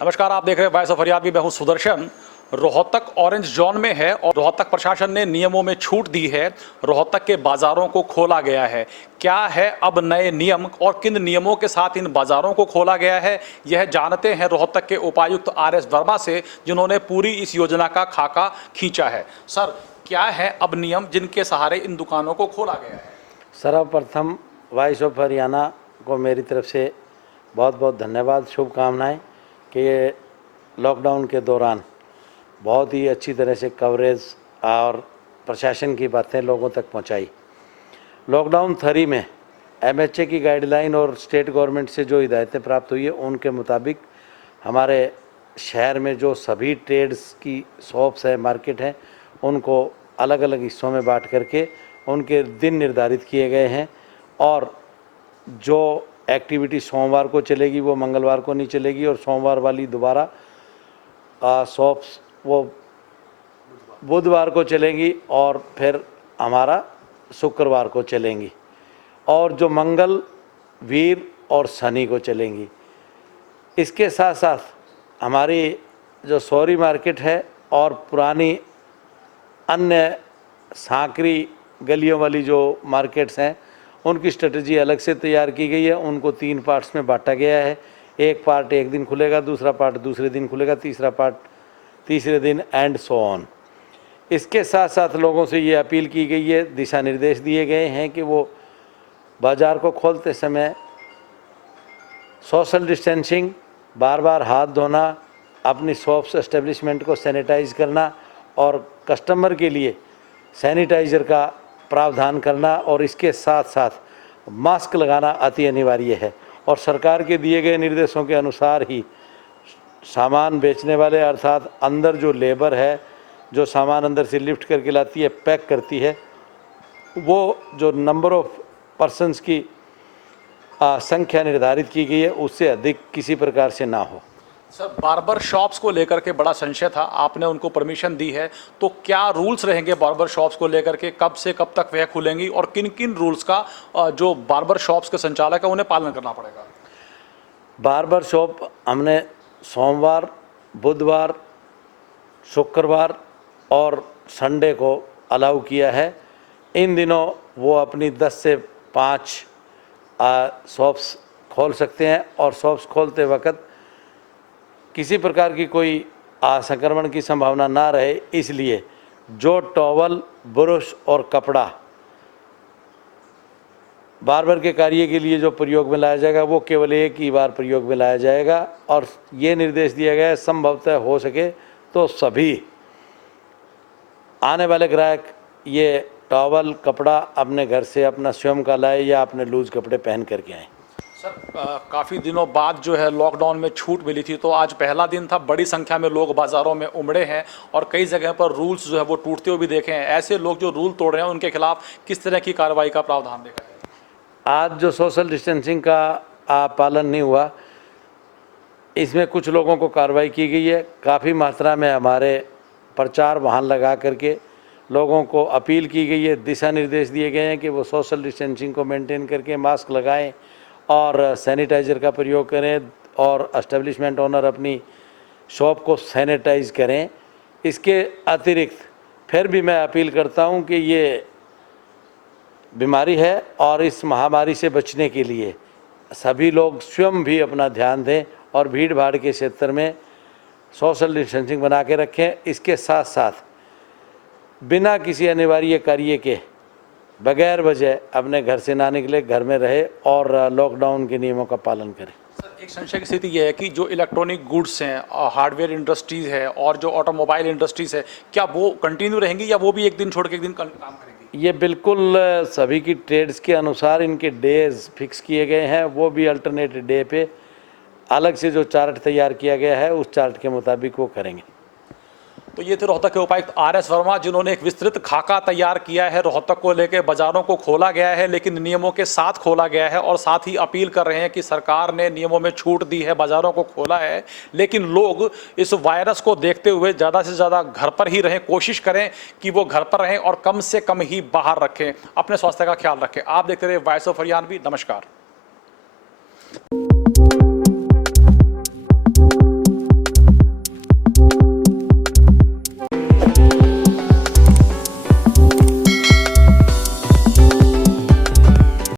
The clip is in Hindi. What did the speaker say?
नमस्कार, आप देख रहे हैं वॉइस ऑफ हरियाणवी। मैं हूं सुदर्शन। रोहतक ऑरेंज जोन में है और रोहतक प्रशासन ने नियमों में छूट दी है। रोहतक के बाजारों को खोला गया है। क्या है अब नए नियम और किन नियमों के साथ इन बाजारों को खोला गया है, यह जानते हैं रोहतक के उपायुक्त RS वर्मा से, जिन्होंने पूरी इस योजना का खाका खींचा है। सर, क्या है अब नियम जिनके सहारे इन दुकानों को खोला गया है? सर्वप्रथम वॉइस ऑफ हरियाणा को मेरी तरफ से बहुत बहुत धन्यवाद, शुभकामनाएं कि ये लॉकडाउन के दौरान बहुत ही अच्छी तरह से कवरेज और प्रशासन की बातें लोगों तक पहुंचाई। लॉकडाउन 3 में MHA की गाइडलाइन और स्टेट गवर्नमेंट से जो हिदायतें प्राप्त हुई है उनके मुताबिक हमारे शहर में जो सभी ट्रेड्स की शॉप्स है, मार्केट हैं, उनको अलग अलग हिस्सों में बांट करके उनके दिन निर्धारित किए गए हैं और जो एक्टिविटी सोमवार को चलेगी वो मंगलवार को नहीं चलेगी और सोमवार वाली दोबारा शॉप्स वो बुधवार को चलेंगी और फिर हमारा शुक्रवार को चलेंगी और जो मंगल, वीर और शनि को चलेंगी। इसके साथ साथ हमारी जो सौरी मार्केट है और पुरानी अन्य सांकरी गलियों वाली जो मार्केट्स हैं उनकी स्ट्रेटजी अलग से तैयार की गई है। उनको 3 पार्ट्स में बांटा गया है। एक पार्ट एक दिन खुलेगा, दूसरा पार्ट दूसरे दिन खुलेगा, तीसरा पार्ट तीसरे दिन एंड सो ऑन। इसके साथ साथ लोगों से ये अपील की गई है, दिशा निर्देश दिए गए हैं कि वो बाज़ार को खोलते समय सोशल डिस्टेंसिंग, बार बार हाथ धोना, अपनी शॉप्स एस्टेब्लिशमेंट को सैनिटाइज करना और कस्टमर के लिए सैनिटाइज़र का प्रावधान करना और इसके साथ साथ मास्क लगाना अति अनिवार्य है। और सरकार के दिए गए निर्देशों के अनुसार ही सामान बेचने वाले अर्थात अंदर जो लेबर है, जो सामान अंदर से लिफ्ट करके लाती है, पैक करती है, वो जो नंबर ऑफ पर्सन्स की संख्या निर्धारित की गई है उससे अधिक किसी प्रकार से ना हो। सर, बार्बर शॉप्स को लेकर के बड़ा संशय था, आपने उनको परमिशन दी है, तो क्या रूल्स रहेंगे बार्बर शॉप्स को लेकर के? कब से कब तक वह खुलेंगी और किन किन रूल्स का जो बार्बर शॉप्स के संचालक है उन्हें पालन करना पड़ेगा? बार्बर शॉप हमने सोमवार, बुधवार, शुक्रवार और संडे को अलाउ किया है। इन दिनों वो अपनी 10 से 5 शॉप्स खोल सकते हैं और शॉप्स खोलते वक्त किसी प्रकार की कोई संक्रमण की संभावना ना रहे, इसलिए जो टॉवल, ब्रश और कपड़ा बार्बर के कार्य के लिए जो प्रयोग में लाया जाएगा वो केवल एक ही बार प्रयोग में लाया जाएगा। और ये निर्देश दिया गया है संभवतः हो सके तो सभी आने वाले ग्राहक ये टॉवल, कपड़ा अपने घर से अपना स्वयं का लाए या अपने लूज कपड़े पहन करके आएँ। सर, काफ़ी दिनों बाद जो है लॉकडाउन में छूट मिली थी, तो आज पहला दिन था, बड़ी संख्या में लोग बाज़ारों में उमड़े हैं और कई जगह पर रूल्स जो है वो टूटते हुए भी देखे हैं। ऐसे लोग जो रूल तोड़ रहे हैं उनके खिलाफ किस तरह की कार्रवाई का प्रावधान देखा है? आज जो सोशल डिस्टेंसिंग का पालन नहीं हुआ, इसमें कुछ लोगों को कार्रवाई की गई है। काफ़ी मात्रा में हमारे प्रचार वाहन लगा करके लोगों को अपील की गई है, दिशा निर्देश दिए गए हैं कि वो सोशल डिस्टेंसिंग को मेंटेन करके मास्क लगाएं और सैनिटाइज़र का प्रयोग करें और एस्टेब्लिशमेंट ओनर अपनी शॉप को सैनिटाइज करें। इसके अतिरिक्त फिर भी मैं अपील करता हूं कि ये बीमारी है और इस महामारी से बचने के लिए सभी लोग स्वयं भी अपना ध्यान दें और भीड़ भाड़ के क्षेत्र में सोशल डिस्टेंसिंग बना के रखें। इसके साथ साथ बिना किसी अनिवार्य कार्य के बगैर वजह अपने घर से ना निकले, घर में रहे और लॉकडाउन के नियमों का पालन करें। सर, एक संशय की स्थिति यह है कि जो इलेक्ट्रॉनिक गुड्स हैं, हार्डवेयर इंडस्ट्रीज़ है और जो ऑटोमोबाइल इंडस्ट्रीज़ है, क्या वो कंटिन्यू रहेंगी या वो भी एक दिन छोड़ के एक दिन काम करेंगी? ये बिल्कुल सभी की ट्रेड्स के अनुसार इनके डेज फिक्स किए गए हैं। वो भी अल्टरनेट डे पे अलग से जो चार्ट तैयार किया गया है उस चार्ट के मुताबिक वो करेंगे। तो ये थे रोहतक के उपायुक्त RS वर्मा, जिन्होंने एक विस्तृत खाका तैयार किया है। रोहतक को लेकर बाजारों को खोला गया है लेकिन नियमों के साथ खोला गया है और साथ ही अपील कर रहे हैं कि सरकार ने नियमों में छूट दी है, बाजारों को खोला है, लेकिन लोग इस वायरस को देखते हुए ज़्यादा से ज़्यादा घर पर ही रहें, कोशिश करें कि वो घर पर रहें और कम से कम ही बाहर रखें, अपने स्वास्थ्य का ख्याल रखें। आप देखते रहे वॉइस ऑफ हरियाणवी। नमस्कार।